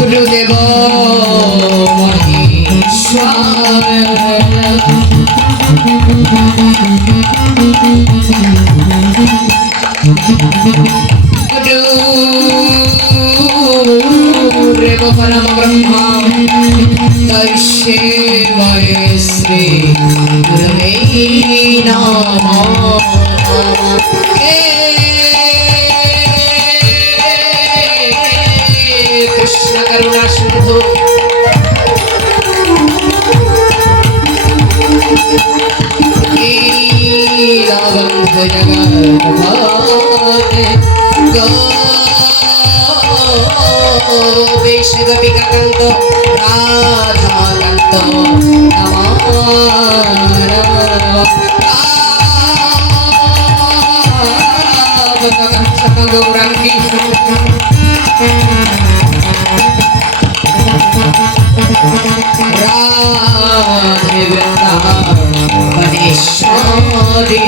গুরুদেব মহেশ্বর গুরুদেব পরম ব্রহ্মা তস্मै শ্রী গুরবে নমঃ। কৃষ্ণ করুণা সিন্ধু দীনবন্ধু জগৎপতে গোপেশ গোপিকাকান্ত রাধাকান্ত নমঃ গৌরাঙ্গী রাধে বৃন্দাবনেশ্বরী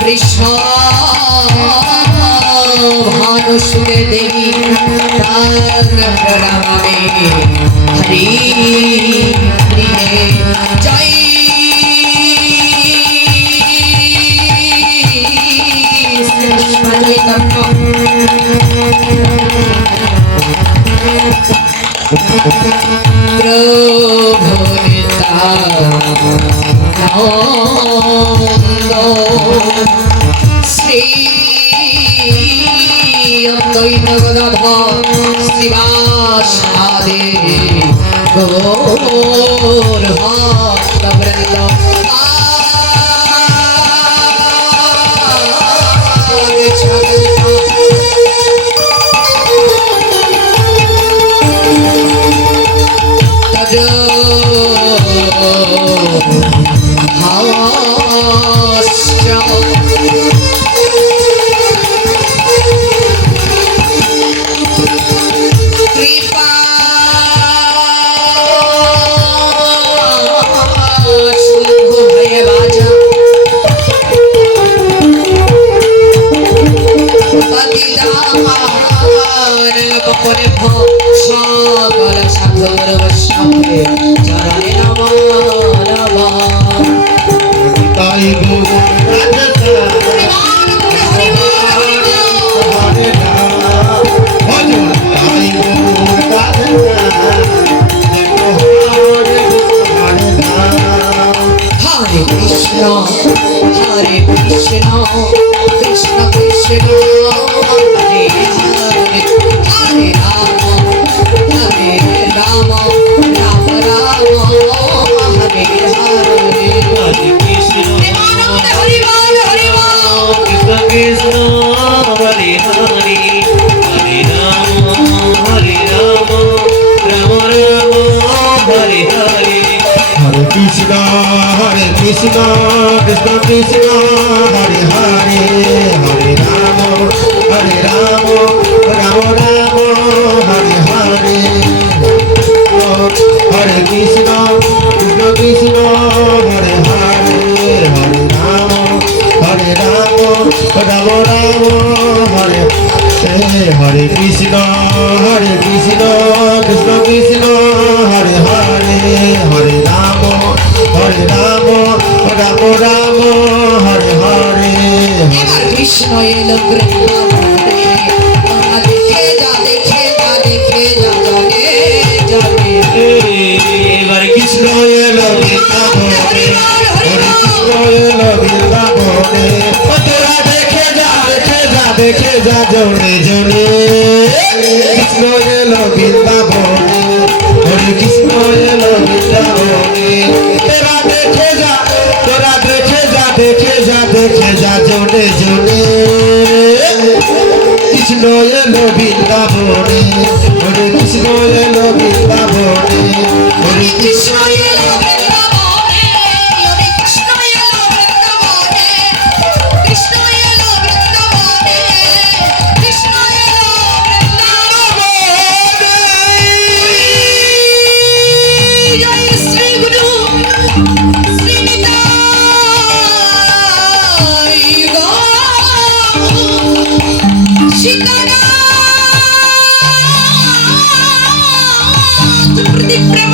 কৃষ্ণ ভানুসুরে দেবী রামে হরি প্রিয়ে জয় কৃষ্ণ চৈতন্য প্রভু নিত্যানন্দ শ্রী অদ্বৈত গদাধর শ্রীবাসাদি গৌর ভক্তবৃন্দ সকল সাধুর বৈষ্ণবে চরণে নমঃ নমঃ। তাই গুরু হরে কৃষ্ণ হরে কৃষ্ণ কৃষ্ণ কৃষ্ণ হরে হরে হরে রাম হরে রাম রাম রাম হরে হরে হরে কৃষ্ণ হরি বল হরি বল কৃষ্ণ কৃষ্ণ হরে হরে হরে রাম রাম রাম হরে হরে হরে কৃষ্ণ কৃষ্ণ কৃষ্ণ কৃষ্ণ হরে হরে হরে রাম রাম রাম হরে হরে হরে কৃষ্ণ কৃষ্ণ কৃষ্ণ হরে হরে হরে রাম রাম রাম হরে হরে কৃষ্ণ কৃষ্ণ কৃষ্ণ হরে হরে হরে রাম রাম রাম হরে হরে। এবার কৃষ্ণ এলো বৃন্দাবনে দেখে যা দেখে যা দেখে যা জানে জানে। এবার কৃষ্ণ এলো বৃন্দাবনে কৃষ্ণ এলো বৃন্দাবনে তোরা দেখে যা দেখে যা দেখে যা জনে জনে। কৃষ্ণ এলো বৃন্দাবনে হরে কৃষ্ণ এলো বৃন্দাবনে তোরা দেখে যা তোরা দেখে যা দেখে যা দেখে যা জনে জনে। কৃষ্ণ এলো বৃন্দাবনে হরে কৃষ্ণ এলো বৃন্দাবনে হরে কৃষ্ণ এলো বৃন্দাবনে হরে কৃষ্ণ এলো বৃন্দাবনে কৃষ্ণ এলো বৃন্দাবনে কৃষ্ণ এলো বৃন্দাবনে। জয় শ্রী গুরু শ্রী নিতাই গৌর সীতারাম প্রতি প্রেম